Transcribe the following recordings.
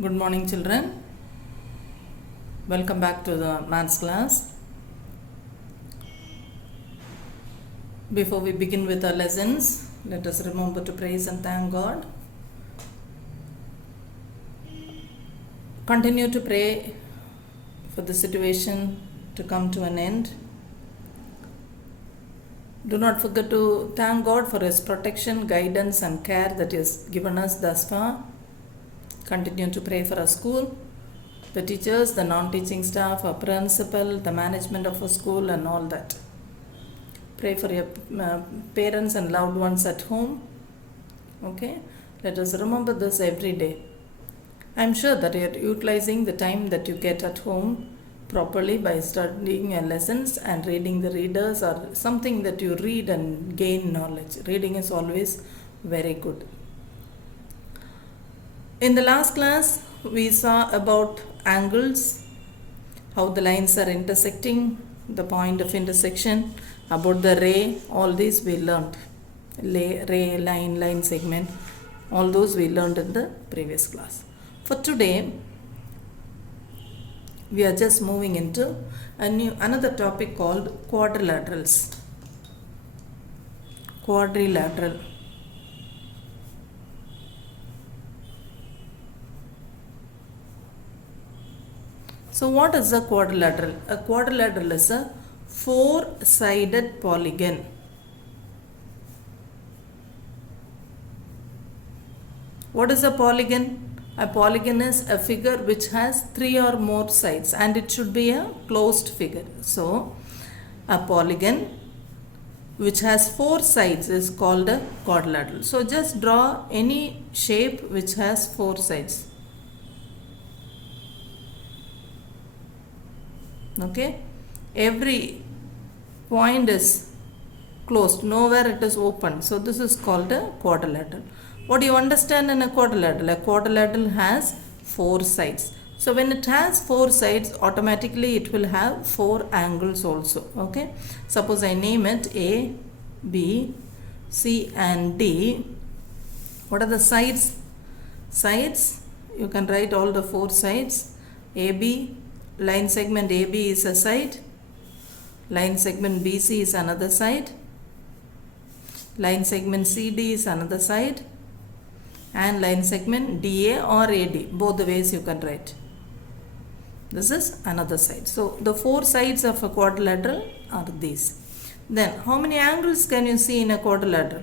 Good morning, children. Welcome back to the maths class. Before we begin with our lessons, let us remember to praise and thank God. Continue to pray for the situation to come to an end. Do not forget to thank God for His protection, guidance, and care that He has given us thus far. Continue to pray for our school, the teachers, the non-teaching staff, our principal, the management of our school, and all that. Pray for your parents and loved ones at home. Okay? Let us remember this every day. I am sure that you are utilizing the time that you get at home properly by studying your lessons and reading the readers or something that you read and gain knowledge. Reading is always very good. In the last class, we saw about angles, how the lines are intersecting, the point of intersection, about the ray, all these we learned. Ray, line segment, all those we learned in the previous class. For today, we are just moving into another topic called quadrilaterals. Quadrilateral. So what is a quadrilateral? A quadrilateral is a four-sided polygon. What is a polygon? A polygon is a figure which has three or more sides and it should be a closed figure. So a polygon which has four sides is called a quadrilateral. So just draw any shape which has four sides. Okay, every point is closed, nowhere it is open. So this is called a quadrilateral. What do you understand in a quadrilateral? A quadrilateral has four sides. So when it has four sides, automatically it will have four angles also. Okay, suppose I name it A, B, C and D. What are the sides? Sides, you can write all the four sides. AB, line segment AB is a side, line segment BC is another side, line segment CD is another side, and line segment DA or AD, both the ways you can write. This is another side. So the four sides of a quadrilateral are these. Then how many angles can you see in a quadrilateral?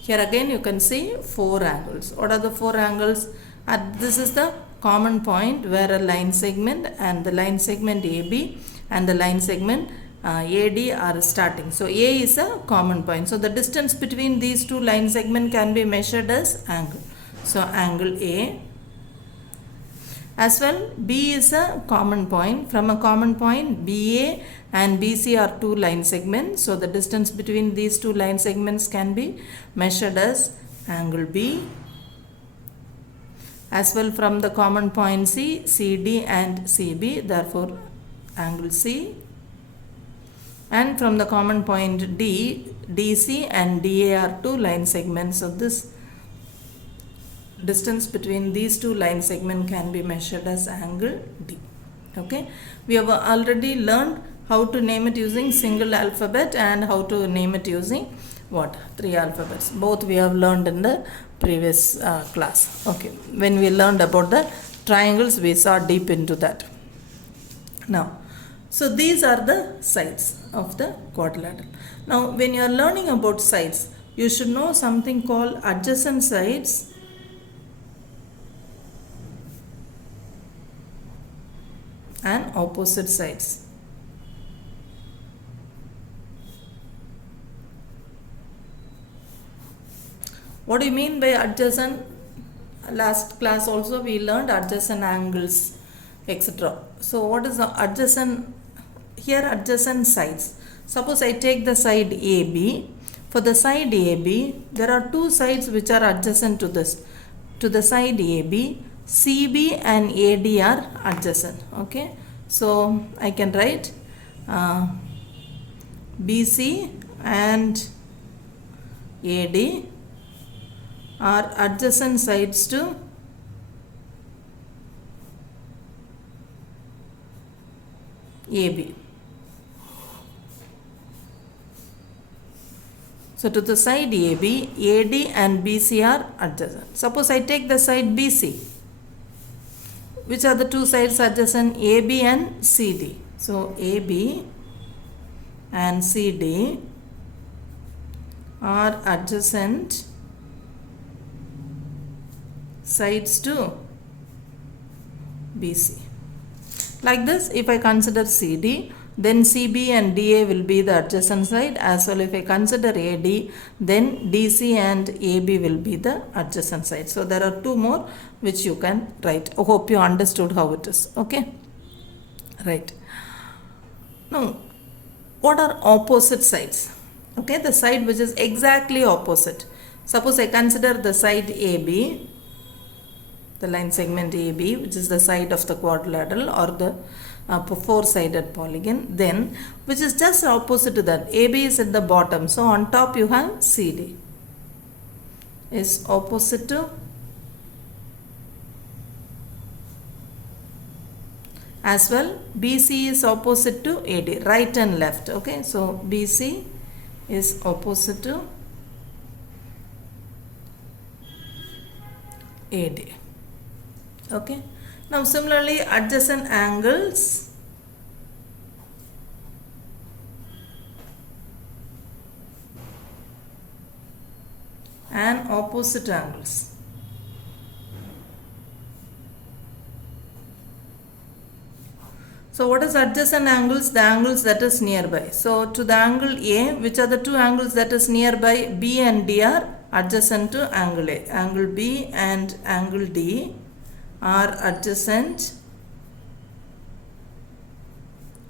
Here again you can see four angles. What are the four angles? This is the common point where a line segment and the line segment AB and the line segment AD are starting. So A is a common point. So the distance between these two line segments can be measured as angle. So angle A. As well, B is a common point. From a common point, BA and BC are two line segments. So the distance between these two line segments can be measured as angle B. As well, from the common point C, CD and CB, therefore angle C. And from the common point D, DC and DA are two line segments. So this distance between these two line segments can be measured as angle D. Okay, we have already learned how to name it using single alphabet and how to name it using what? Three alphabets. Both we have learned in the previous class. Okay, when we learned about the triangles, we saw deep into that. Now, so these are the sides of the quadrilateral. Now, when you are learning about sides, you should know something called adjacent sides and opposite sides. What do you mean by adjacent? Last class also we learned adjacent angles, etc. So what is the adjacent? Here adjacent sides. Suppose I take the side AB. For the side AB, there are two sides which are adjacent to this. To the side AB, CB and AD are adjacent. Okay. So I can write BC and AD are adjacent sides to AB. So to the side AB, AD and BC are adjacent. Suppose I take the side BC. Which are the two sides adjacent? AB and CD. So AB and CD are adjacent sides to BC. Like this, if I consider CD, then CB and DA will be the adjacent side, as well if I consider AD, then DC and AB will be the adjacent side. So there are two more which you can write. I hope you understood how it is. Okay, right. Now, what are opposite sides? Okay, the side which is exactly opposite. Suppose I consider the side AB, the line segment AB, which is the side of the quadrilateral or the four-sided polygon, then which is just opposite to that. AB is at the bottom, so on top you have CD is opposite to, as well BC is opposite to AD, right and left. Okay, so BC is opposite to AD. Okay, now similarly adjacent angles and opposite angles. So what is adjacent angles? The angles that is nearby. So to the angle A, which are the two angles that is nearby? B and D are adjacent to angle A. Angle B and angle D are adjacent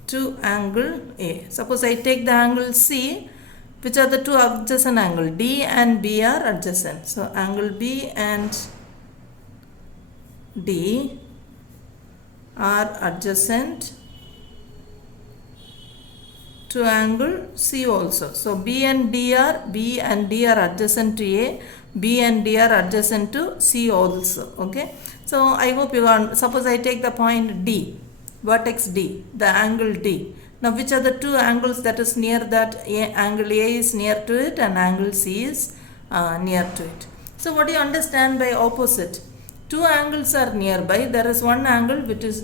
to angle A. Suppose I take the angle C, which are the two adjacent angles? D and B are adjacent. So angle B and D are adjacent to angle C also. So B and D are adjacent to A, B and D are adjacent to C also. Okay, so I hope you are. Suppose I take the point D, vertex D, the angle D. Now which are the two angles that is near that? Angle A is near to it and angle C is near to it. So what do you understand by opposite? Two angles are nearby. There is one angle which is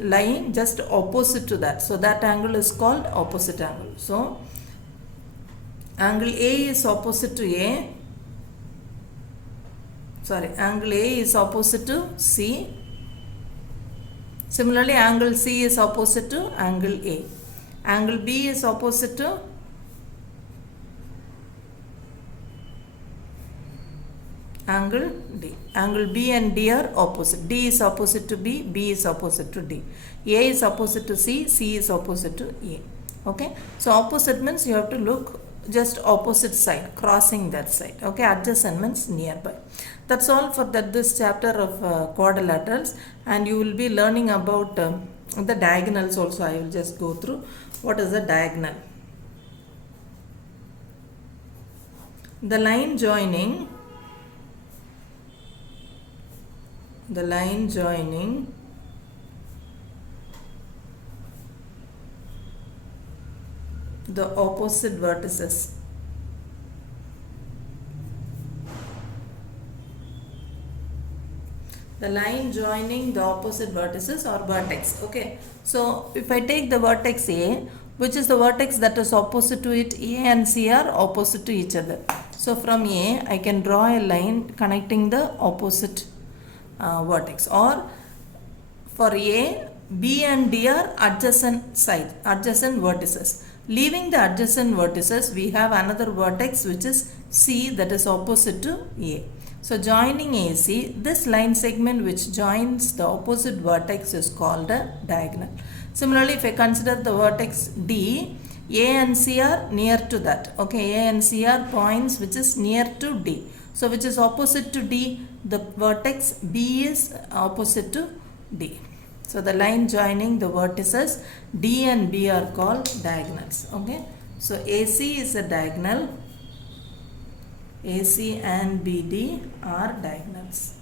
lying just opposite to that. So that angle is called opposite angle. So angle A is opposite to A. Angle A is opposite to C. Similarly, angle C is opposite to angle A. Angle B is opposite to angle D. Angle B and D are opposite. D is opposite to B, B is opposite to D. A is opposite to C, C is opposite to A. Okay, so opposite means you have to look just opposite side, crossing that side. Okay, adjacent means nearby. That's all for this chapter of quadrilaterals, and you will be learning about the diagonals also. I will just go through what is a diagonal. The line joining the opposite vertices. The line joining the opposite vertices or vertex. Okay, so if I take the vertex A, which is the vertex that is opposite to it, A and C are opposite to each other. So from A, I can draw a line connecting the opposite vertex. Or for A, B and D are adjacent vertices. Leaving the adjacent vertices, we have another vertex which is C, that is opposite to A. So joining AC, this line segment which joins the opposite vertex is called a diagonal. Similarly, if I consider the vertex D, A and C are near to that. Okay, A and C are points which is near to D. So which is opposite to D? The vertex B is opposite to D. So the line joining the vertices D and B are called diagonals. Okay, so AC is a diagonal. AC and BD are diagonals.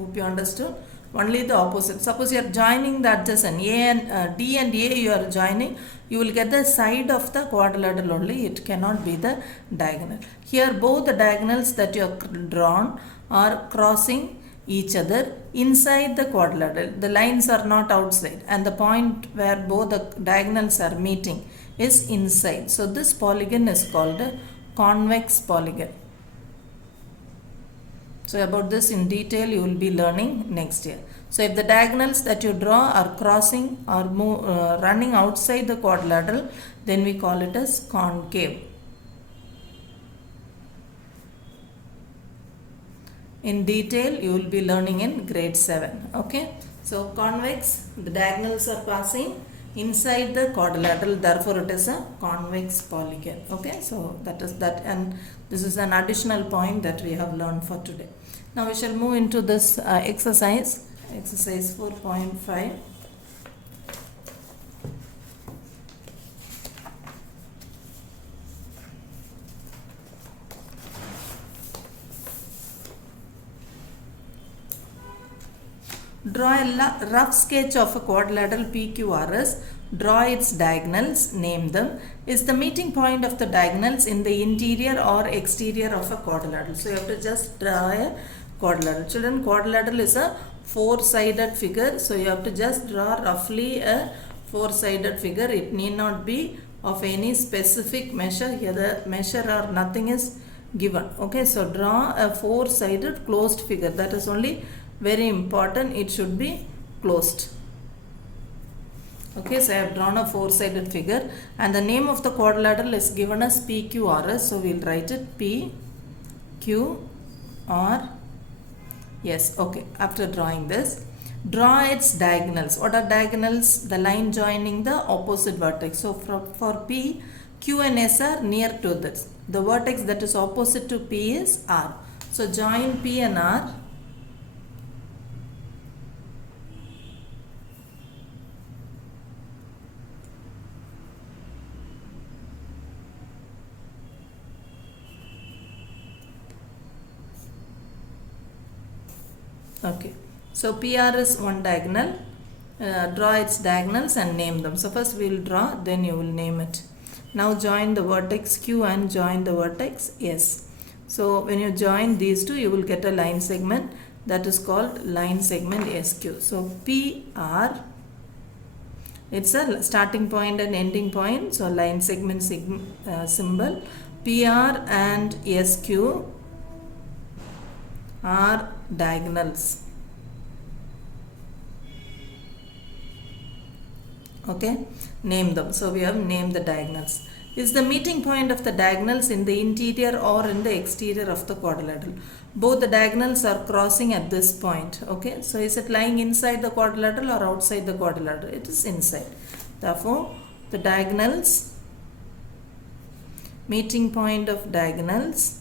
Hope you understood. Only the opposite. Suppose you are joining the adjacent A and D and A you are joining, you will get the side of the quadrilateral only. It cannot be the diagonal. Here both the diagonals that you have drawn are crossing each other inside the quadrilateral. The lines are not outside, and the point where both the diagonals are meeting is inside. So this polygon is called a convex polygon. So about this in detail you will be learning next year. So if the diagonals that you draw are crossing or running outside the quadrilateral, then we call it as concave. In detail you will be learning in grade 7. Okay. So convex, the diagonals are passing inside the quadrilateral, therefore it is a convex polygon. Okay. So that is that, and this is an additional point that we have learned for today. Now we shall move into this exercise 4.5. Draw a rough sketch of a quadrilateral PQRS. Draw its diagonals, name them. Is the meeting point of the diagonals in the interior or exterior of a quadrilateral? So you have to just draw a quadrilateral. Children, quadrilateral is a four-sided figure. So you have to just draw roughly a four-sided figure. It need not be of any specific measure. Here the measure or nothing is given. Okay, so draw a four-sided closed figure. That is only very important. It should be closed. Okay, so I have drawn a four-sided figure and the name of the quadrilateral is given as PQRS. So we will write it PQRS. Okay, after drawing this, draw its diagonals. What are diagonals? The line joining the opposite vertex. So for P, Q and S are near to this. The vertex that is opposite to P is R. So join P and R. Okay, so PR is one diagonal. Draw its diagonals and name them. So first we will draw, then you will name it. Now join the vertex Q and join the vertex S. So when you join these two, you will get a line segment that is called line segment SQ. So PR, it's a starting point and ending point. So line segment symbol. PR and SQ are diagonals. Okay, name them. So we have named the diagonals. Is the meeting point of the diagonals in the interior or in the exterior of the quadrilateral? Both the diagonals are crossing at this point. Okay, so is it lying inside the quadrilateral or outside the quadrilateral? It is inside. Therefore, the diagonals, meeting point of diagonals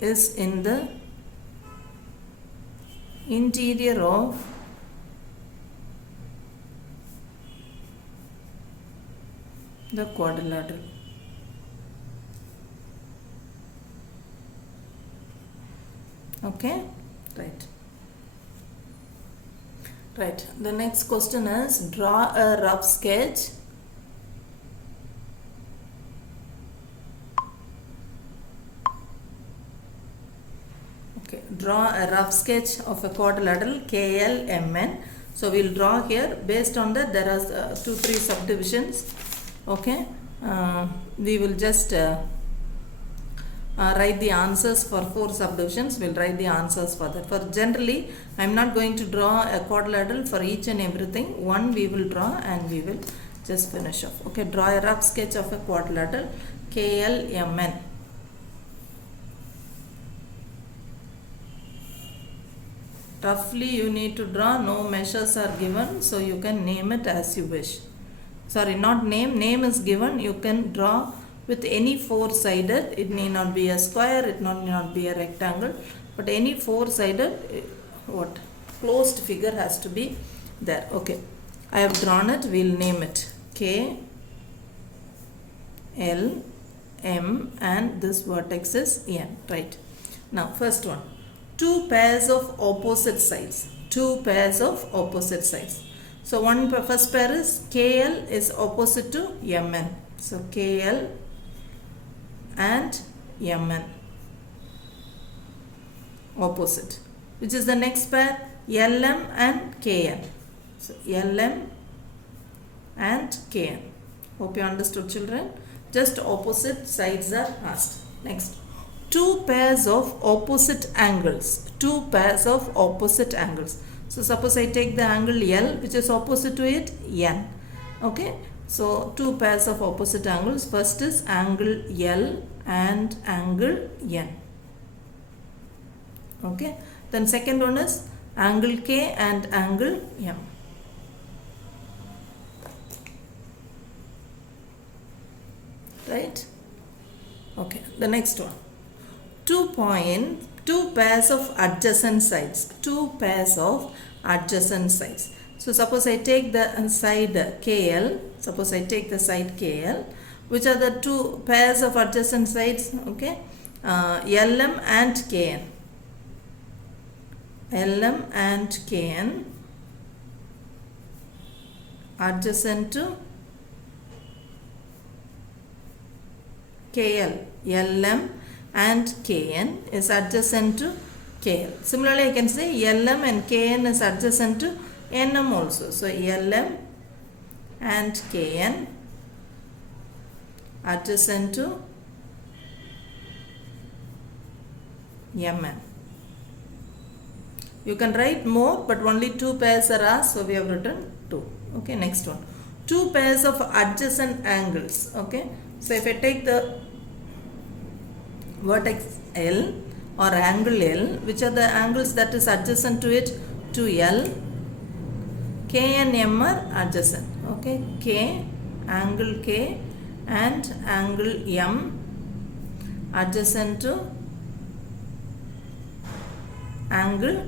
is in the interior of the quadrilateral. Okay, right. The next question is draw a rough sketch draw a rough sketch of a quadrilateral KLMN. So we will draw here. Based on that, there are 2-3 subdivisions. Okay, we will just write the answers for 4 subdivisions. We will write the answers for that. For generally, I am not going to draw a quadrilateral for each and everything. One we will draw and we will just finish off. Okay, draw a rough sketch of a quadrilateral KLMN. Roughly you need to draw, no measures are given, so you can name it as you wish. Sorry, not name is given. You can draw with any four-sided. It need not be a square, it need not be a rectangle, but any four-sided closed figure has to be there. Okay, I have drawn it. We'll name it K, L, M, and this vertex is N, right? Now, first one, two pairs of opposite sides. Two pairs of opposite sides. So, first pair is KL is opposite to MN. So, KL and MN opposite. Which is the next pair? LM and KN. So, LM and KN. Hope you understood, children. Just opposite sides are asked. Next, two pairs of opposite angles. Two pairs of opposite angles. So, suppose I take the angle L, which is opposite to it, N. Okay. So, two pairs of opposite angles. First is angle L and angle N. Okay. Then second one is angle K and angle M. Right? Okay. The next one. Two pairs of adjacent sides. Two pairs of adjacent sides. So, suppose I take the side KL. Suppose I take the side KL. Which are the two pairs of adjacent sides? Okay. LM and KN. LM and KN adjacent to KL. LM and KN is adjacent to KL. Similarly, I can say LM and KN is adjacent to NM also. So, LM and KN adjacent to MN. You can write more, but only two pairs are asked, so we have written 2. Okay, next one. Two pairs of adjacent angles. Okay, so if I take the vertex L or angle L, which are the angles that is adjacent to it? To L, K and M are adjacent. Okay, K, angle K and angle M adjacent to angle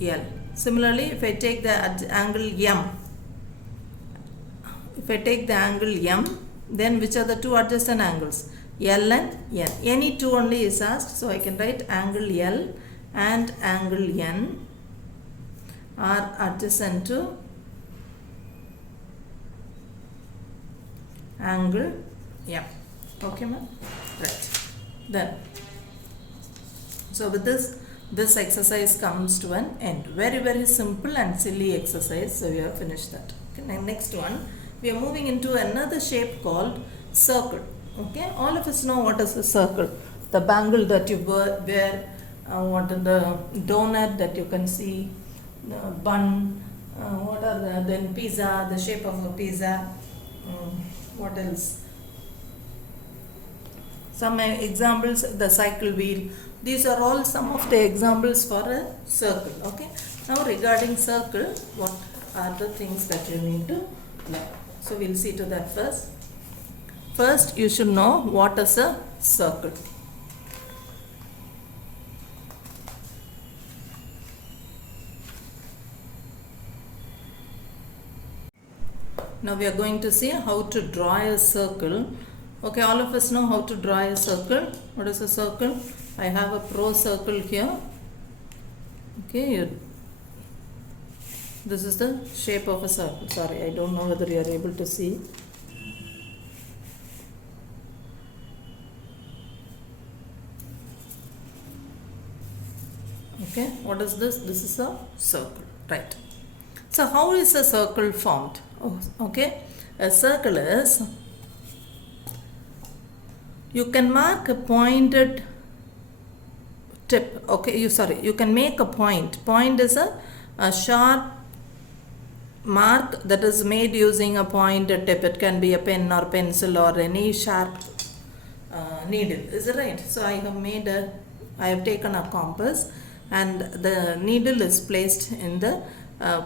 L. Similarly, if I take the angle M, then which are the two adjacent angles? L and N. Any two only is asked, so I can write angle L and angle N are adjacent to angle M. Okay, ma'am? Right. Then, so with this exercise comes to an end. Very, very simple and silly exercise. So, we have finished that. Okay, next one, we are moving into another shape called circle. Okay, all of us know what is a circle. The bangle that you wear, what are the donut that you can see, the bun, what are then pizza, the shape of a pizza, what else? Some examples, the cycle wheel. These are all some of the examples for a circle. Okay. Now regarding circle, what are the things that you need to learn? So we'll see to that first. First, you should know what is a circle. Now we are going to see how to draw a circle. Okay, all of us know how to draw a circle. What is a circle? I have a pro circle here. Okay, this is the shape of a circle. Sorry, I don't know whether you are able to see. Okay, what is this? This is a circle, right? So, how is a circle formed? Oh, okay, a circle is, you can mark a pointed tip. Okay, you can make a point. Point is a sharp mark that is made using a pointed tip. It can be a pen or pencil or any sharp needle. Is it right? So I have taken a compass and the needle is placed in the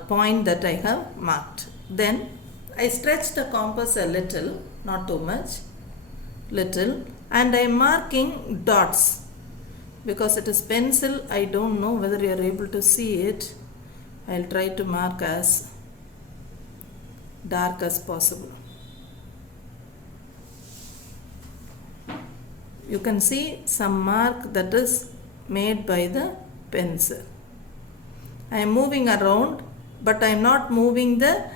point that I have marked. Then I stretch the compass a little, not too much, little, and I am marking dots. Because it is pencil, I don't know whether you are able to see it. I will try to mark as dark as possible. You can see some mark that is made by the pencil. I am moving around, but I am not moving the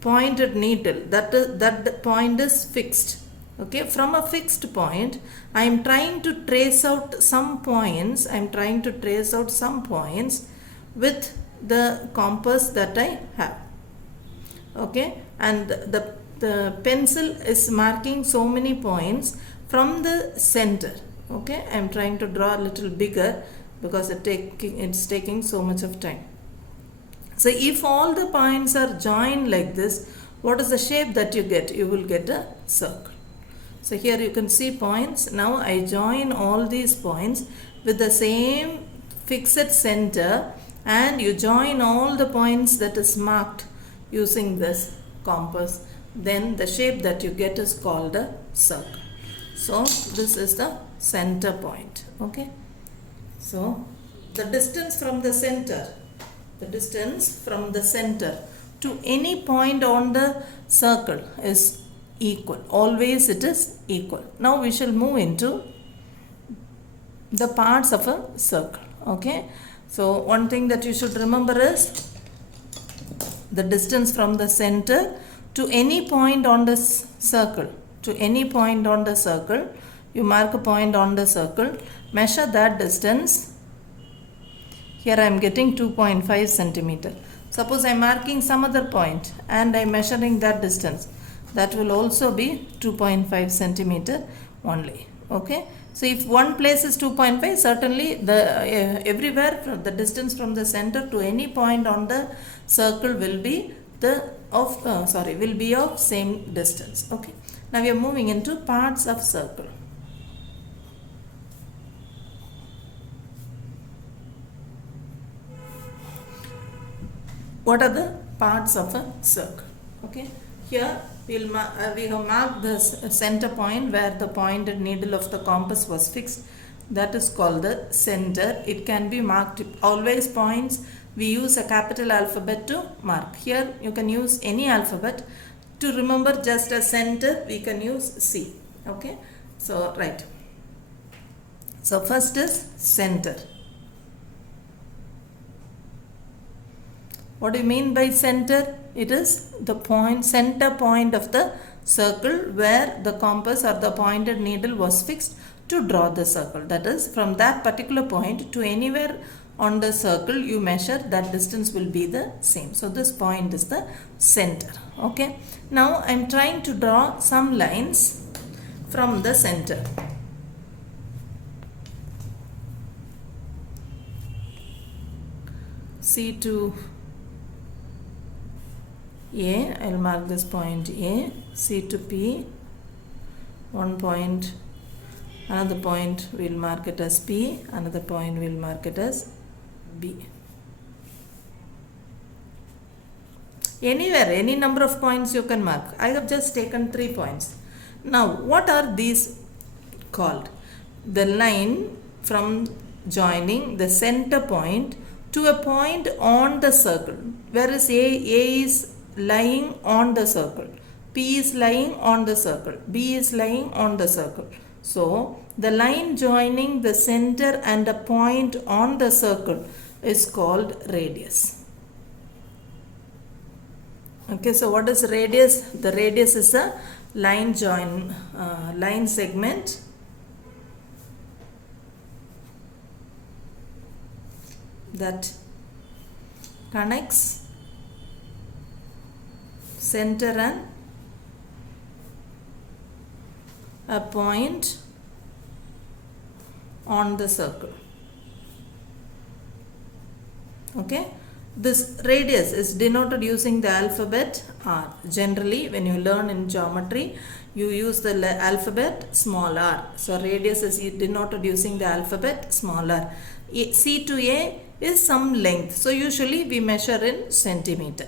pointed needle. That point is fixed. Okay, from a fixed point, I am trying to trace out some points. I am trying to trace out some points with the compass that I have. Okay, and the pencil is marking so many points from the center. Okay, I am trying to draw a little bigger because it's taking so much of time. So if all the points are joined like this, what is the shape that you get? You will get a circle. So here you can see points. Now I join all these points with the same fixed center, and you join all the points that is marked using this compass. Then the shape that you get is called a circle. So this is the center point. Okay. So the distance from the center to any point on the circle is equal. Always it is equal. Now we shall move into the parts of a circle. Okay. So one thing that you should remember is the distance from the center to any point on the circle. To any point on the circle, you mark a point on the circle, measure that distance. Here I am getting 2.5 centimeter. Suppose I am marking some other point and I am measuring that distance. That will also be 2.5 centimeter only. Okay. So if one place is 2.5, certainly the everywhere the distance from the center to any point on the circle will be of same distance. Okay. Now we are moving into parts of circle. What are the parts of a circle? Okay. Here we have marked the center point where the pointed needle of the compass was fixed. That is called the center. It can be marked always points. We use a capital alphabet to mark. Here you can use any alphabet. To remember just a center, we can use C. Okay. So right. So first is center. What do you mean by center? It is the center point of the circle where the compass or the pointed needle was fixed to draw the circle. That is, from that particular point to anywhere on the circle you measure, that distance will be the same. So this point is the center. Okay. Now I am trying to draw some lines from the center. C to A, I will mark this point A, C to P, one point, another point we will mark it as P, another point we will mark it as B. Anywhere, any number of points you can mark. I have just taken 3 points. Now, what are these called? The line from joining the center point to a point on the circle. Whereas A is lying on the circle, P is lying on the circle, B is lying on the circle. So, the line joining the center and a point on the circle is called radius. Okay, so what is radius? The radius is a line segment that connects center and a point on the circle. Okay. This radius is denoted using the alphabet R. Generally, when you learn in geometry, you use the alphabet small r. So, radius is denoted using the alphabet small r. C to A is some length. So, usually we measure in centimeter.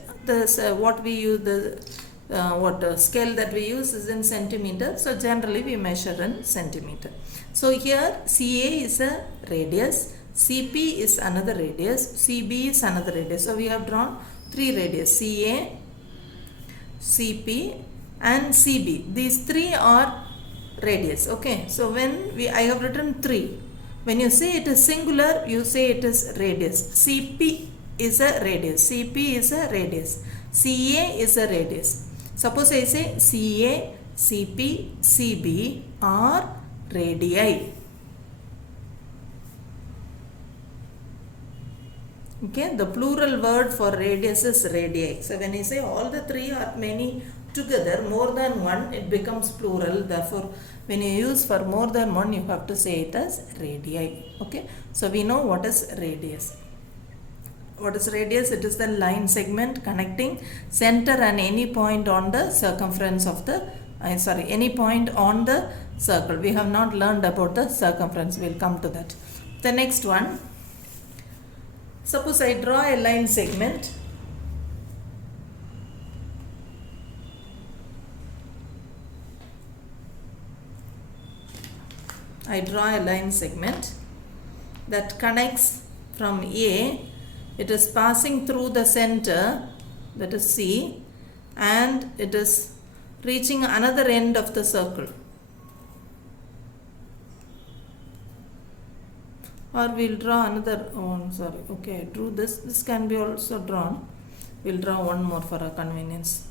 What we use, the scale that we use is in centimeter. So, generally we measure in centimeter. So, here CA is a radius. CP is another radius, CB is another radius. So, we have drawn 3 radius, CA, CP and CB. These three are radius. Okay, so when I have written 3. When you say it is singular, you say it is radius. CP is a radius. CP is a radius. CA is a radius. Suppose I say CA, CP, CB are radii. Okay, the plural word for radius is radii. So when I say all the three are many together, more than one, it becomes plural. Therefore, when you use for more than one, you have to say it as radii. Okay, so we know what is radius. What is radius? It is the line segment connecting center and any point on the circumference of the any point on the circle. We have not learned about the circumference. We'll come to that. The next one. Suppose I draw a line segment. I draw a line segment that connects from A. It is passing through the center, that is C, and it is reaching another end of the circle. Or we'll draw another one. Okay, I drew this. This can be also drawn. We'll draw one more for our convenience.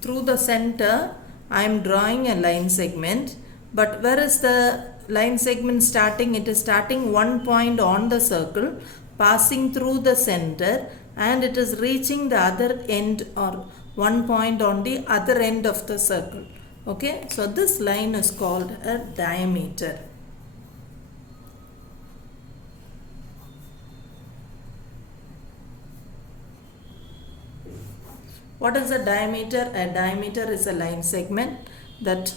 Through the center, I am drawing a line segment. But where is the line segment starting? It is starting one point on the circle, passing through the center, and it is reaching the other end or one point on the other end of the circle. Okay, so this line is called a diameter. What is a diameter? A diameter is a line segment that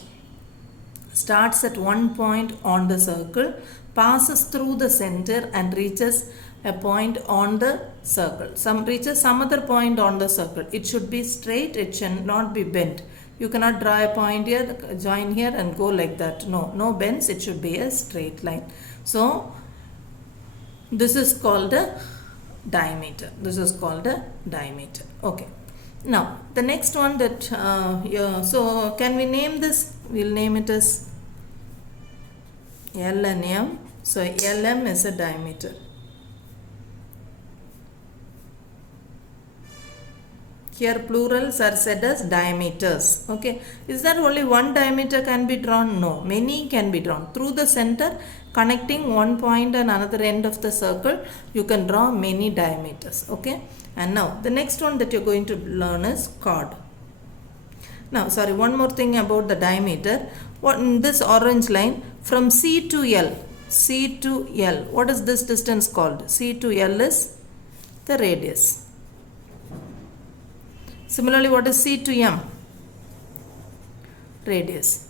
starts at one point on the circle, passes through the center and reaches a point on the circle. Reaches some other point on the circle. It should be straight, it should not be bent. You cannot draw a point here, join here and go like that. No bends, it should be a straight line. So this is called a diameter. This is called a diameter. Okay. Now the next one that so can we name this? We'll name it as L and M. So LM is a diameter. Here plurals are said as diameters. Okay. Is there only one diameter can be drawn? No. Many can be drawn. Through the center connecting one point and another end of the circle, you can draw many diameters. Okay. And now the next one that you're going to learn is chord. Now one more thing about the diameter. What in this orange line from C to L. C to L. What is this distance called? C to L is the radius. Similarly, what is C to M? Radius.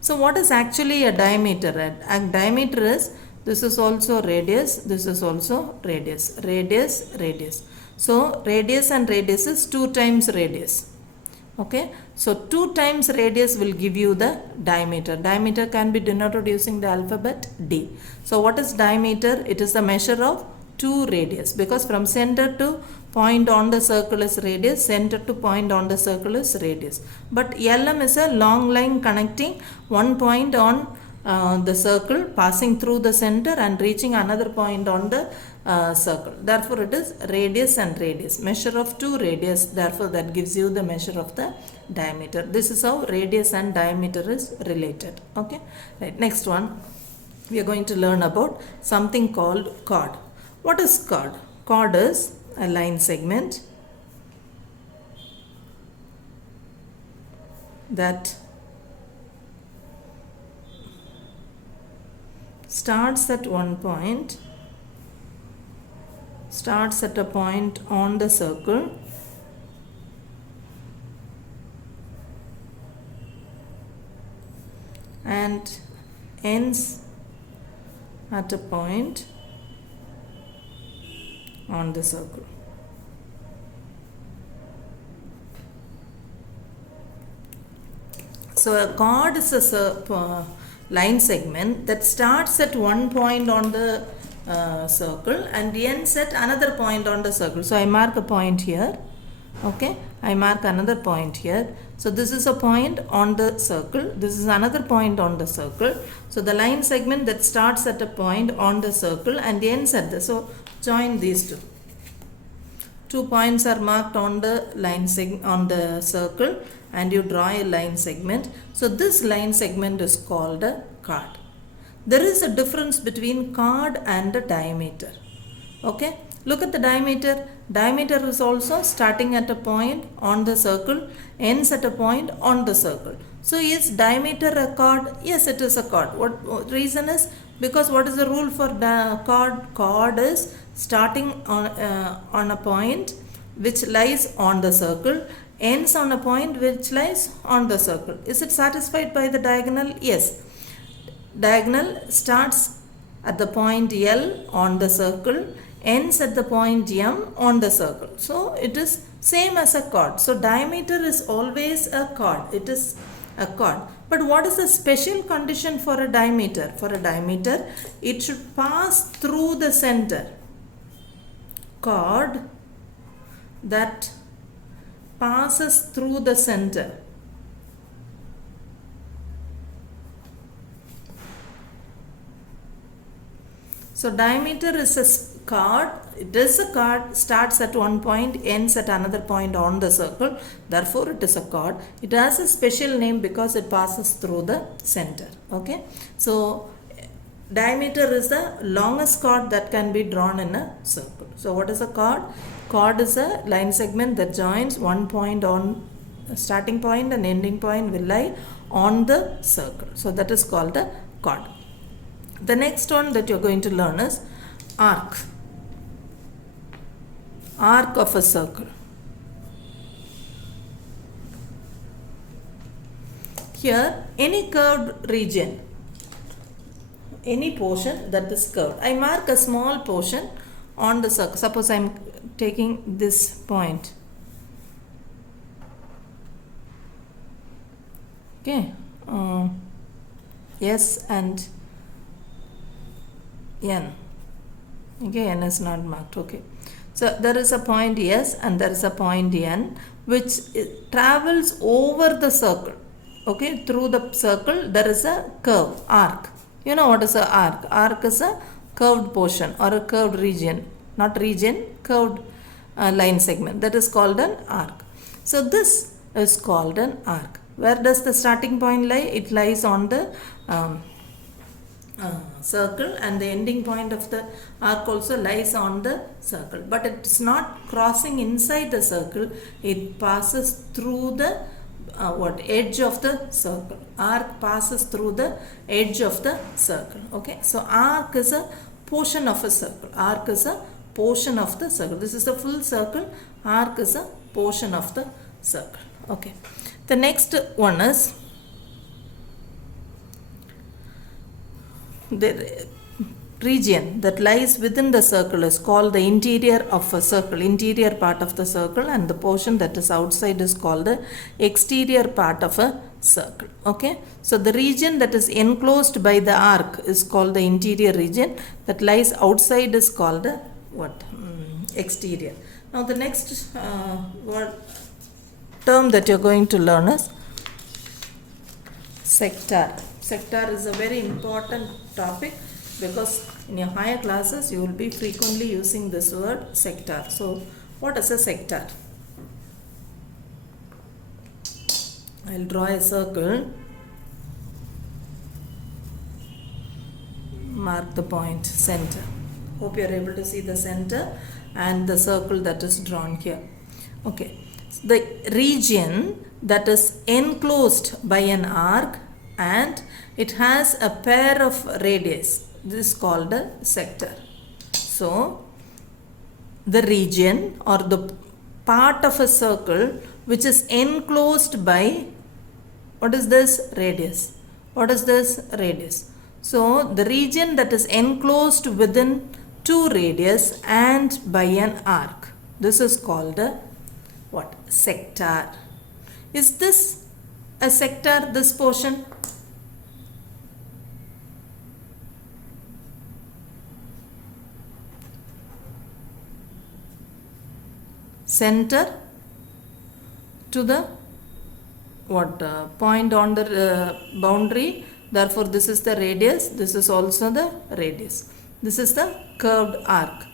So what is actually a diameter? A diameter is, this is also radius, this is also radius. Radius, radius. So radius and radius is 2 times radius. Okay. So 2 times radius will give you the diameter. Diameter can be denoted using the alphabet D. So what is diameter? It is the measure of 2 radius, because from center to point on the circle is radius, center to point on the circle is radius. But LM is a long line connecting one point on the circle, passing through the center and reaching another point on the circle. Therefore it is radius and radius, measure of 2 radius. Therefore that gives you the measure of the diameter. This is how radius and diameter is related. Okay. Right. Next one, we are going to learn about something called chord. What is chord? Chord is a line segment that starts at one point, starts at a point on the circle, and ends at a point on the circle. So a chord is a line segment that starts at one point on the circle and ends at another point on the circle. So I mark a point here. Okay, I mark another point here. So this is a point on the circle. This is another point on the circle. So the line segment that starts at a point on the circle and ends at the, so join these two. 2 points are marked on the line on the circle and you draw a line segment. So this line segment is called a chord. There is a difference between chord and a diameter. Okay, look at the diameter. Diameter is also starting at a point on the circle, ends at a point on the circle. So is diameter a chord? Yes, it is a chord. What reason is? Because what is the rule for chord? Chord is starting on a point which lies on the circle, ends on a point which lies on the circle. Is it satisfied by the diagonal? Yes. Diagonal starts at the point L on the circle, ends at the point M on the circle. So it is same as a chord. So diameter is always a chord. It is a chord. But what is the special condition for a diameter? For a diameter, it should pass through the center. Chord that passes through the center. So diameter is a chord. It is a chord, starts at one point, ends at another point on the circle. Therefore, it is a chord. It has a special name because it passes through the center. Okay. So diameter is the longest chord that can be drawn in a circle. So what is a chord? Chord is a line segment that joins one point on starting point and ending point will lie on the circle. So that is called a chord. The next one that you are going to learn is arc. Arc of a circle. Here, any curved region, any portion that is curved. I mark a small portion on the circle. Suppose I am taking this point. Okay. S and N. Okay, N is not marked. Okay. So there is a point S and there is a point N which travels over the circle. Okay, through the circle there is a curve, arc. You know what is a arc? Arc is a curved portion or a curved region. Not region, curved line segment. That is called an arc. So this is called an arc. Where does the starting point lie? It lies on the circle and the ending point of the arc also lies on the circle. But it is not crossing inside the circle. It passes through the edge of the circle. Arc passes through the edge of the circle. Okay. So arc is a portion of a circle. Arc is a portion of the circle. This is the full circle. Arc is a portion of the circle. Okay. The next one is the region that lies within the circle is called the interior of a circle, interior part of the circle, and the portion that is outside is called the exterior part of a circle. Okay. So the region that is enclosed by the arc is called the interior region. That lies outside is called the exterior. Now the next term that you are going to learn is sector. Sector is a very important topic because in your higher classes you will be frequently using this word sector. So what is a sector? I will draw a circle, mark the point center. Hope you are able to see the center and the circle that is drawn here. Okay. The region that is enclosed by an arc and it has a pair of radius. This is called a sector. So the region or the part of a circle which is enclosed by, what is this? Radius. What is this? Radius. So the region that is enclosed within two radius and by an arc. This is called a what? Sector. Is this a sector, this portion? Center to the point on the boundary. Therefore this is the radius, this is also the radius. This is the curved arc.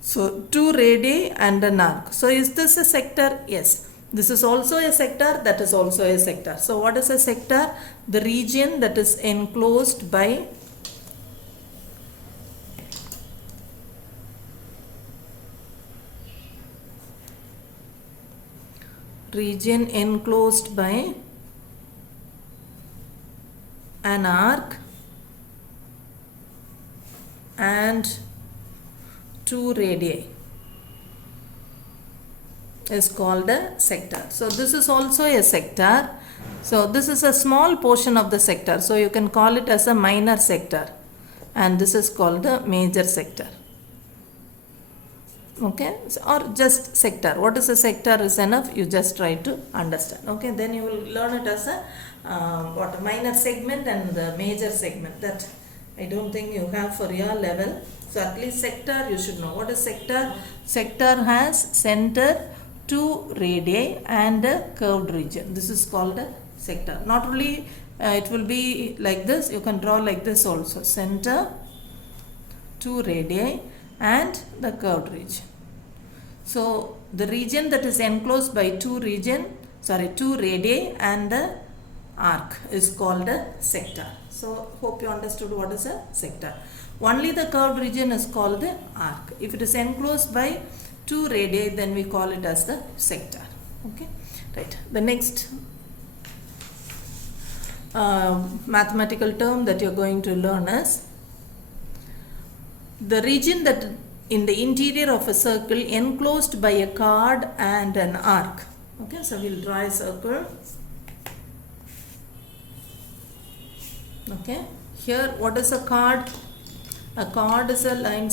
So 2 radii and an arc. So is this a sector? Yes. This is also a sector, that is also a sector. So what is a sector? The region that is enclosed by an arc and 2 radii is called a sector. So this is also a sector. So this is a small portion of the sector. So you can call it as a minor sector, and this is called the major sector. Okay, so, or just sector. What is a sector is enough. You just try to understand. Okay, then you will learn it as a minor segment and the major segment. That I don't think you have for your level. So at least sector you should know. What is sector? Sector has center, 2 radii and a curved region. This is called a sector. Not only it will be like this, you can draw like this also. Center, 2 radii and the curved region. So the region that is enclosed by 2 radii and the arc is called a sector. So hope you understood what is a sector. Only the curved region is called the arc. If it is enclosed by 2 radii, then we call it as the sector. Okay, right. The next mathematical term that you are going to learn is the region that in the interior of a circle enclosed by a chord and an arc. Okay, so we will draw a circle. Okay, here what is a chord? A chord is a line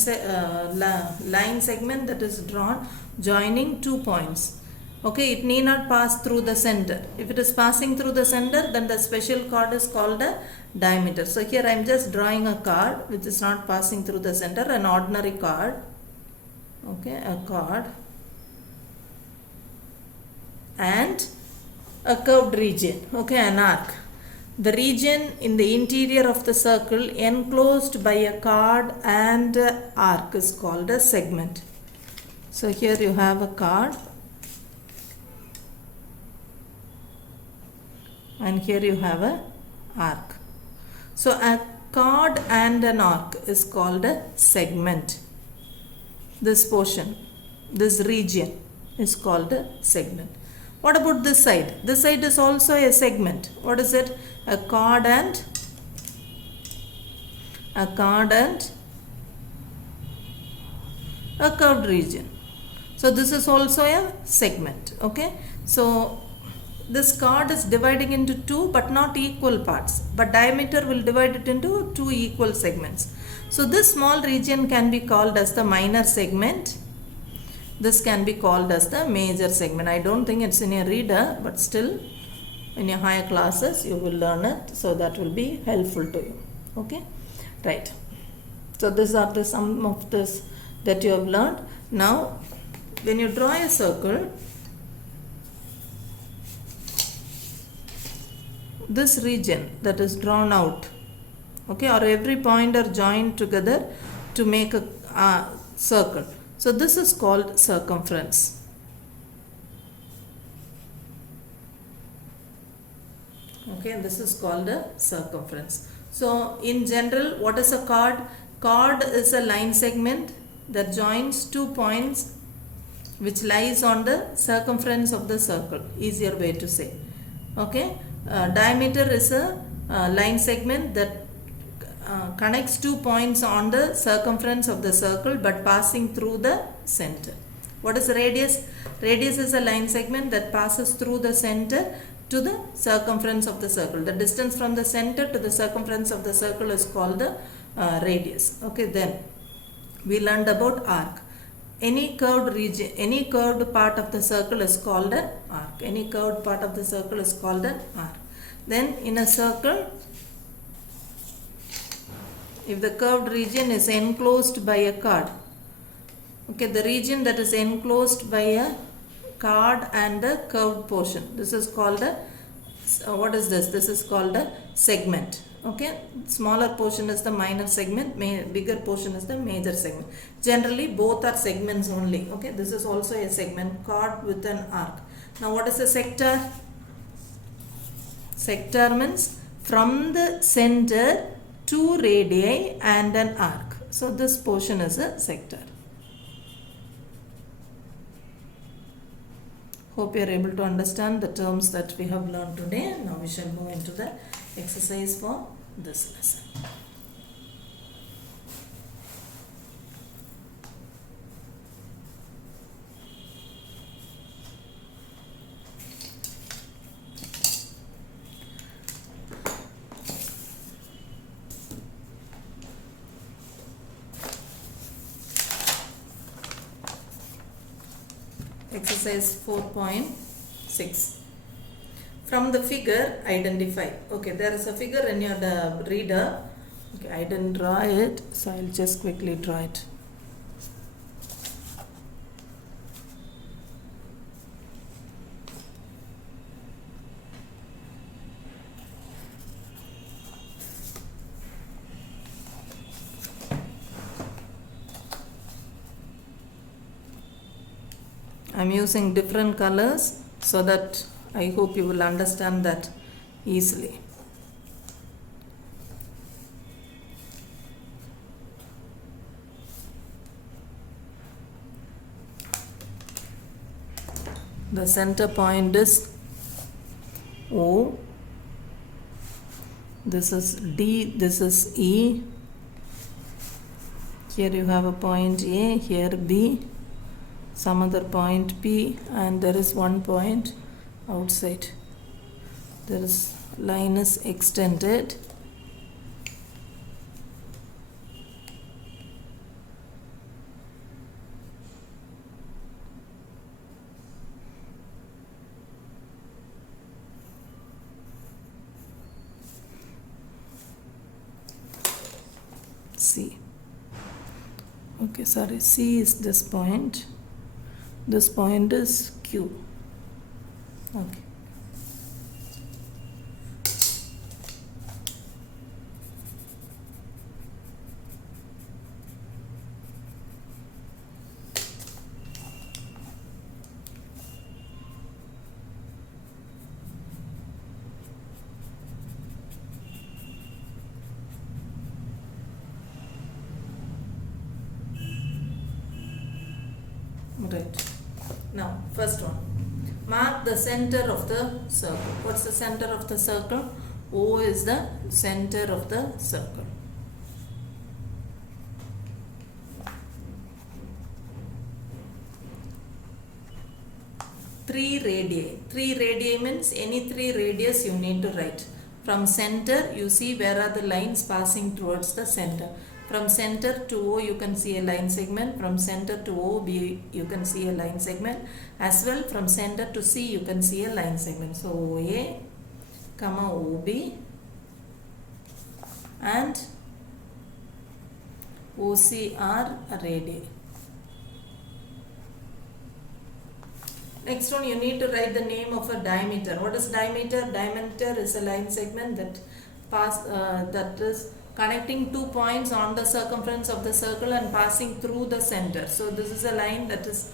segment that is drawn joining 2 points. Okay, it need not pass through the center. If it is passing through the center, then the special chord is called a diameter. So here I am just drawing a chord which is not passing through the center, an ordinary chord. Okay, a chord and a curved region. Okay, an arc. The region in the interior of the circle enclosed by a chord and arc is called a segment. So here you have a chord and here you have a arc. So a chord and an arc is called a segment. This portion, this region is called a segment. What about this side? This side is also a segment. What is it? A chord and a curved region. So this is also a segment. Okay. So this chord is dividing into 2 but not equal parts. But diameter will divide it into 2 equal segments. So this small region can be called as the minor segment. This can be called as the major segment. I don't think it's in your reader, but still in your higher classes you will learn it. So that will be helpful to you. Okay, right. So these are the some of this that you have learned. Now when you draw a circle, this region that is drawn out, okay, or every point are joined together to make a circle. So this is called circumference. Okay, this is called a circumference. So in general, what is a chord? Chord is a line segment that joins 2 points which lies on the circumference of the circle. Easier way to say. Okay, diameter is a line segment that connects 2 points on the circumference of the circle but passing through the center. What is radius? Radius is a line segment that passes through the center to the circumference of the circle. The distance from the center to the circumference of the circle is called the radius. Okay, then we learned about arc. Any curved region, any curved part of the circle is called an arc. Any curved part of the circle is called an arc. Then in a circle, if the curved region is enclosed by a chord, okay, the region that is enclosed by a chord and the curved portion. This is called a what is this? This is called a segment. Okay, smaller portion is the minor segment, bigger portion is the major segment. Generally both are segments only. Okay, this is also a segment, chord with an arc. Now what is a sector? Sector means from the center two radii and an arc. So this portion is a sector. Hope you are able to understand the terms that we have learned today. Now we shall move into the exercise for this lesson. Exercise 4.6. From the figure, identify. Okay, there is a figure in your reader. Okay, I didn't draw it, so I'll just quickly draw it. I'm using different colors so that I hope you will understand that easily. The center point is O. This is D, this is E. Here you have a point A, here B, some other point P, and there is one point outside. There is line is extended. C. Okay, sorry, C is this point. This point is Q. Okay. Right. Now, first one. Mark the center of the circle. What's the center of the circle? O is the center of the circle. Three radii. Three radii means any three radius you need to write. From center, you see where are the lines passing towards the center. From center to O you can see a line segment. From center to OB you can see a line segment. As well from center to C you can see a line segment. So OA, OB and OC are radii. Next one, you need to write the name of a diameter. What is diameter? Diameter is a line segment that is connecting 2 points on the circumference of the circle and passing through the center. So this is a line that is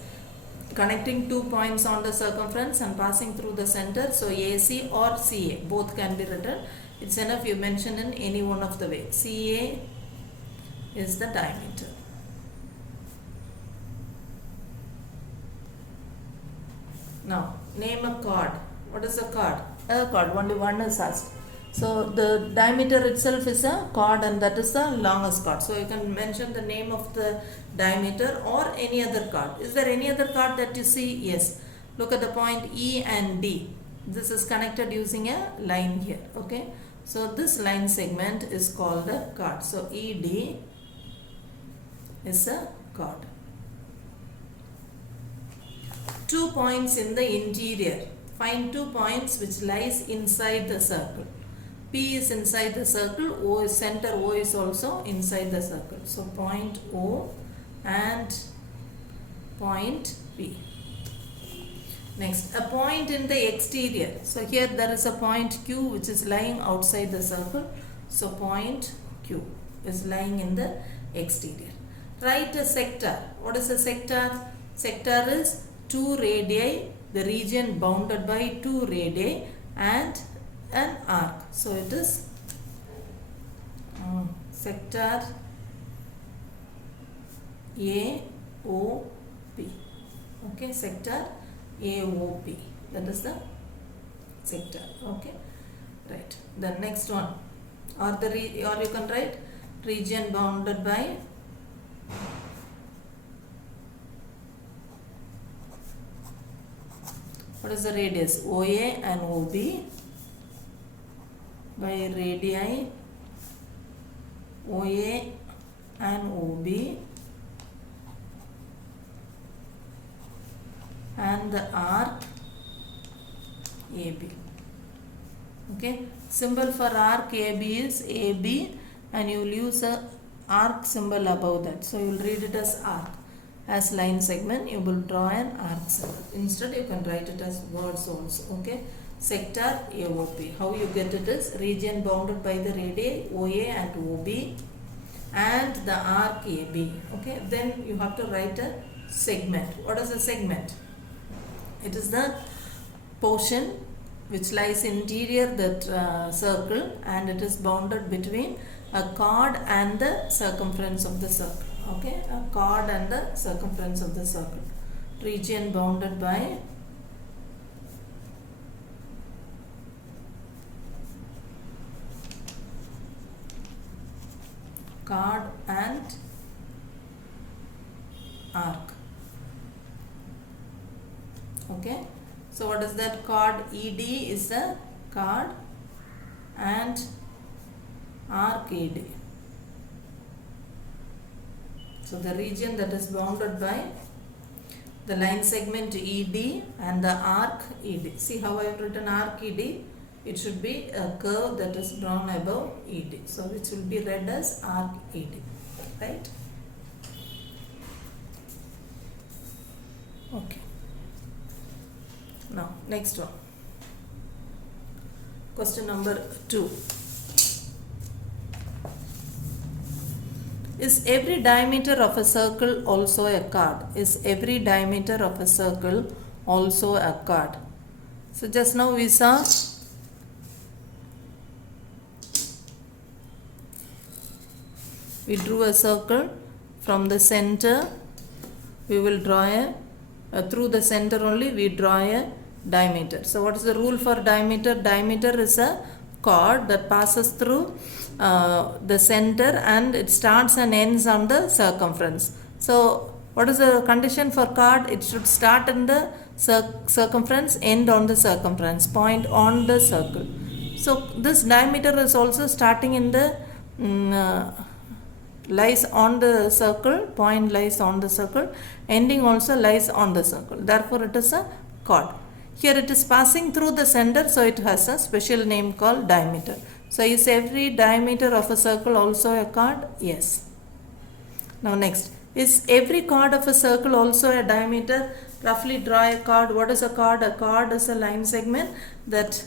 connecting 2 points on the circumference and passing through the center. So AC or CA, both can be written. It's enough you mention in any one of the way. CA is the diameter. Now, name a chord. What is a chord? A chord, only one is asked. So, the diameter itself is a chord and that is the longest chord. So, you can mention the name of the diameter or any other chord. Is there any other chord that you see? Yes. Look at the point E and D. This is connected using a line here. Okay. So, this line segment is called a chord. So, ED is a chord. 2 points in the interior. Find 2 points which lies inside the circle. P is inside the circle, O is center, O is also inside the circle. So point O and point P. Next, a point in the exterior. So here there is a point Q which is lying outside the circle. So point Q is lying in the exterior. Write a sector. What is a sector? Sector is 2 radii, the region bounded by 2 radii and an arc. So it is sector AOP. Okay, sector AOP. That is the sector. Okay, right. The next one, or you can write region bounded by what is the radius? OA and OB by radii OA and OB and the arc AB. Okay, symbol for arc AB is AB, and you will use a arc symbol above that. So you will read it as arc. As line segment, you will draw an arc symbol. Instead, you can write it as words also. Okay, sector AOP. How you get it is region bounded by the radii OA and OB and the arc AB. Okay, then you have to write a segment. What is a segment? It is the portion which lies interior that circle, and it is bounded between a chord and the circumference of the circle. Okay, a chord and the circumference of the circle. Region bounded by chord and arc. Okay, so what is that? Chord ED is the chord and arc ED. So the region that is bounded by the line segment ED and the arc ED. See how I have written arc ED? It should be a curve that is drawn above ED. So which will be read as arc ED. Right? Okay. Now next one. Question number 2. Is every diameter of a circle also a chord? Is every diameter of a circle also a chord? So just now we saw we drew a circle from the center. We will draw through the center only we draw a diameter. So what is the rule for diameter? Diameter is a chord that passes through the center and it starts and ends on the circumference. So what is the condition for chord? It should start in the circumference, end on the circumference, point on the circle. So this diameter is also starting in the lies on the circle, point lies on the circle, ending also lies on the circle. Therefore it is a chord. Here it is passing through the center, so it has a special name called diameter. So is every diameter of a circle also a chord? Yes. Now next, is every chord of a circle also a diameter? Roughly draw a chord. What is a chord? A chord is a line segment that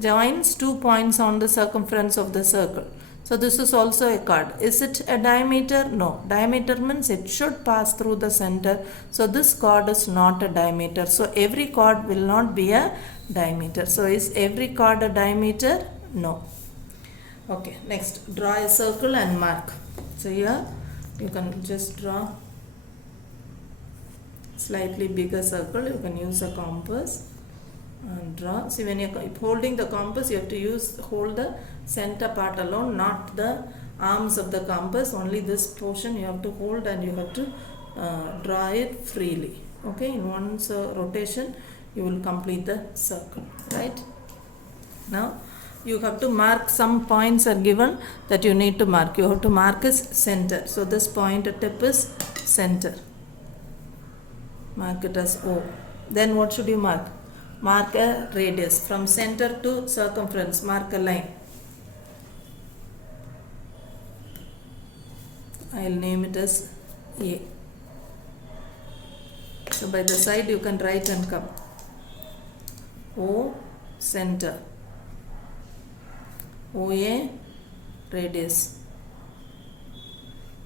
joins 2 points on the circumference of the circle. So this is also a chord. Is it a diameter? No. Diameter means it should pass through the center. So this chord is not a diameter. So every chord will not be a diameter. So is every chord a diameter? No. Okay, next draw a circle and mark. So here you can just draw slightly bigger circle. You can use a compass and draw. See, when you're holding the compass, you have to hold the center part alone, not the arms of the compass. Only this portion you have to hold and you have to draw it freely. Okay, in one rotation you will complete the circle. Right? Now you have to mark. Some points are given that you need to mark. You have to mark as center. So this point tip is center. Mark it as O. Then what should you mark? Mark a radius from center to circumference. Mark a line. I will name it as A. So by the side you can write and come. O center, OA radius.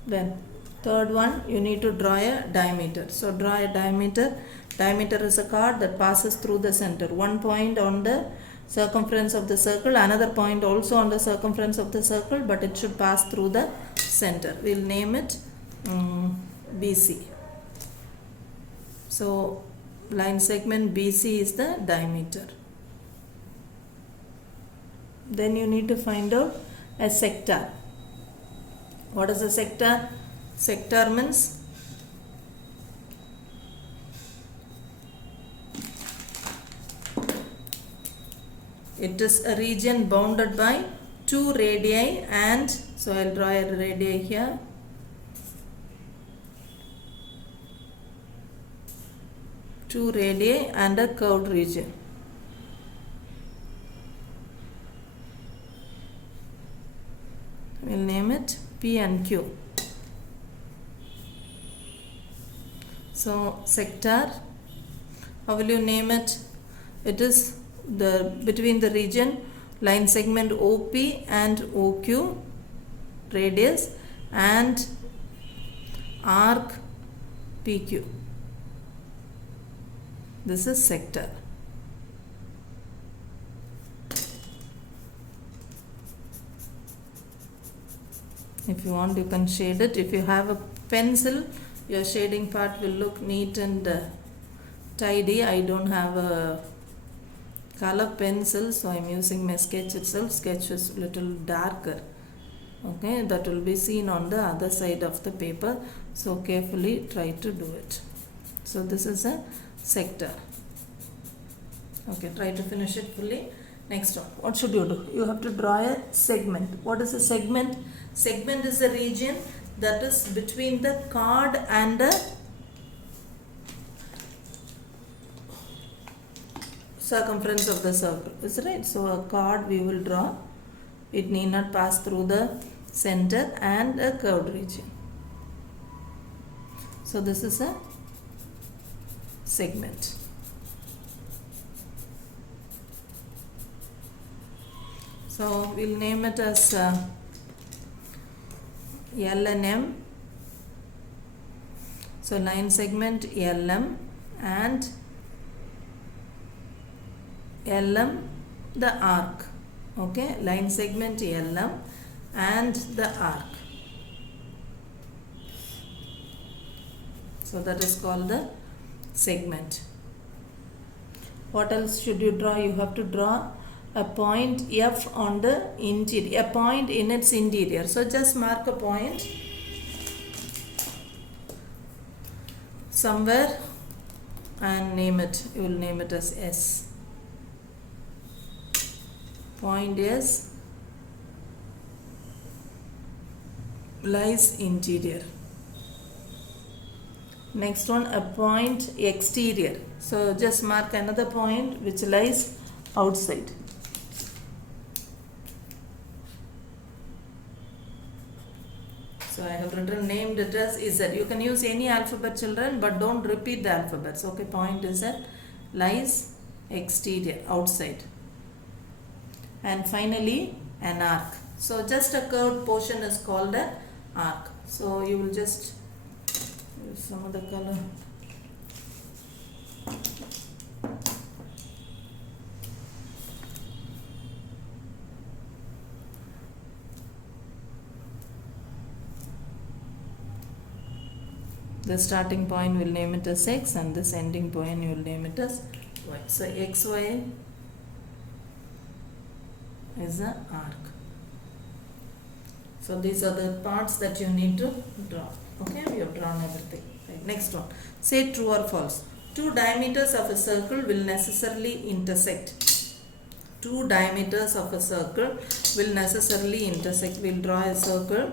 Then third one, you need to draw a diameter. So draw a diameter. Diameter is a chord that passes through the center. One point on the circumference of the circle, another point also on the circumference of the circle, but it should pass through the center. We'll name it BC. So line segment BC is the diameter. Then you need to find out a sector. What is a sector? Sector means it is a region bounded by two radii, and so I'll draw a radii here. Two radii and a curved region. We'll name it P and Q. So sector, how will you name it? It is the between the region line segment OP and OQ radius and arc PQ. This is sector. If you want, you can shade it. If you have a pencil, your shading part will look neat and tidy. I don't have a color pencil, so I am using my sketch itself. Sketch is little darker. Okay, that will be seen on the other side of the paper. So carefully try to do it. So this is a sector. Okay, try to finish it fully. Next one, what should you do? You have to draw a segment. What is a segment? Segment is a region that is between the chord and the circumference of the circle. Is it right? So a chord we will draw. It need not pass through the center, and a curved region. So this is a segment. So we'll name it as L and M. So line segment LM and LM the arc. Okay, line segment LM and the arc. So that is called the segment. What else should you draw? You have to draw a point F on the interior, a point in its interior. So just mark a point somewhere and name it. You will name it as S. Point S lies interior. Next one, a point exterior. So just mark another point which lies outside. So I have written named it as Z. You can use any alphabet, children, but don't repeat the alphabets. Okay, point Z lies exterior, outside. And finally an arc. So just a curved portion is called an arc. So you will just use some other color. The starting point will name it as X, and this ending point you will name it as Y. So XY is an arc. So these are the parts that you need to draw. Okay, we have drawn everything. Right. Next one. Say true or false. Two diameters of a circle will necessarily intersect. Two diameters of a circle will necessarily intersect. We will draw a circle.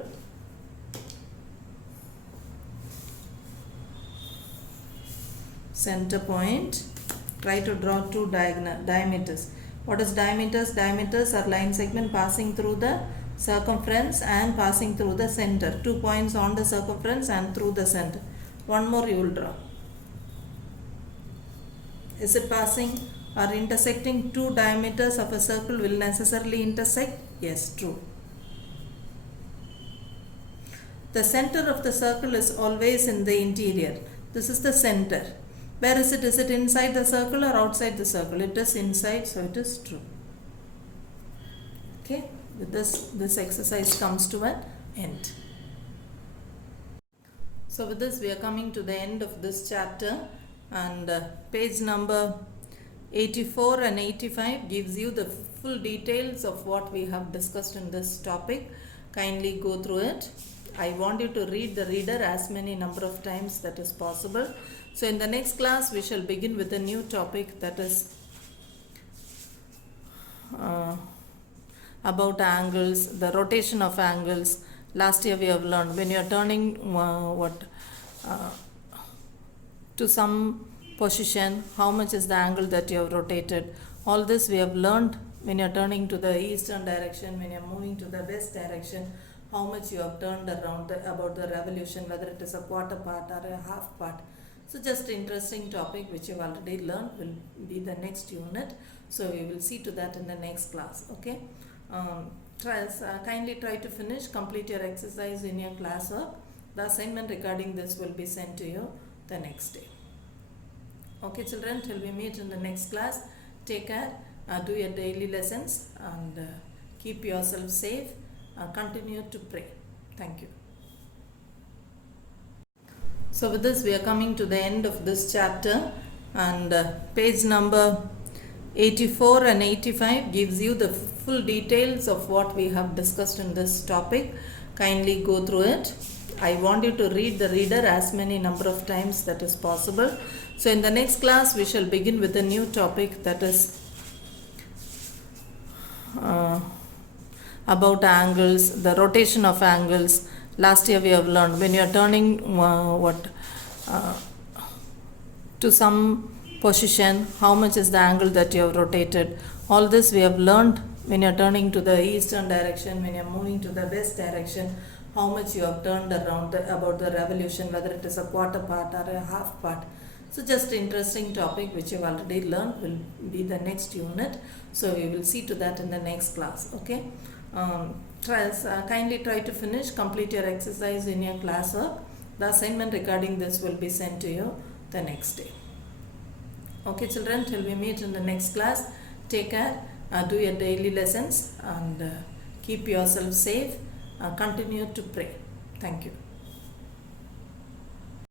Center point. Try to draw two diameters. What is diameters? Diameters are line segment passing through the circumference and passing through the center. 2 points on the circumference and through the center. One more you will draw. Is it passing are intersecting two diameters of a circle will necessarily intersect? Yes, true. The center of the circle is always in the interior. This is the center. Where is it? Is it inside the circle or outside the circle? It is inside, so it is true. Okay, with this exercise comes to an end. So with this we are coming to the end of this chapter, and page number 84 and 85 gives you the full details of what we have discussed in this topic. Kindly go through it. I want you to read the reader as many number of times that is possible. So in the next class we shall begin with a new topic, that is about angles, the rotation of angles. Last year we have learned when you are turning to some position, how much is the angle that you have rotated. All this we have learned. When you are turning to the eastern direction, when you are moving to the west direction, how much you have turned around, about the revolution, whether it is a quarter part or a half part. So just interesting topic which you have already learned will be the next unit. So we will see to that in the next class. Okay. Kindly try to finish, complete your exercise in your class work. The assignment regarding this will be sent to you the next day. Okay children, till we meet in the next class, take care, do your daily lessons, and keep yourself safe. Continue to pray. Thank you. So with this we are coming to the end of this chapter, and page number 84 and 85 gives you the full details of what we have discussed in this topic. Kindly go through it. I want you to read the reader as many number of times that is possible. So in the next class we shall begin with a new topic, that is about angles, the rotation of angles. Last year we have learned when you are turning to some position, how much is the angle that you have rotated. All this we have learned. When you are turning to the eastern direction, when you are moving to the west direction, how much you have turned around, about the revolution, whether it is a quarter part or a half part. So just interesting topic which you have already learned will be the next unit. So we will see to that in the next class. Okay. Kindly try to finish, complete your exercise in your class work. The assignment regarding this will be sent to you the next day. Okay children, till we meet in the next class, take care, do your daily lessons, and keep yourself safe. Continue to pray. Thank you.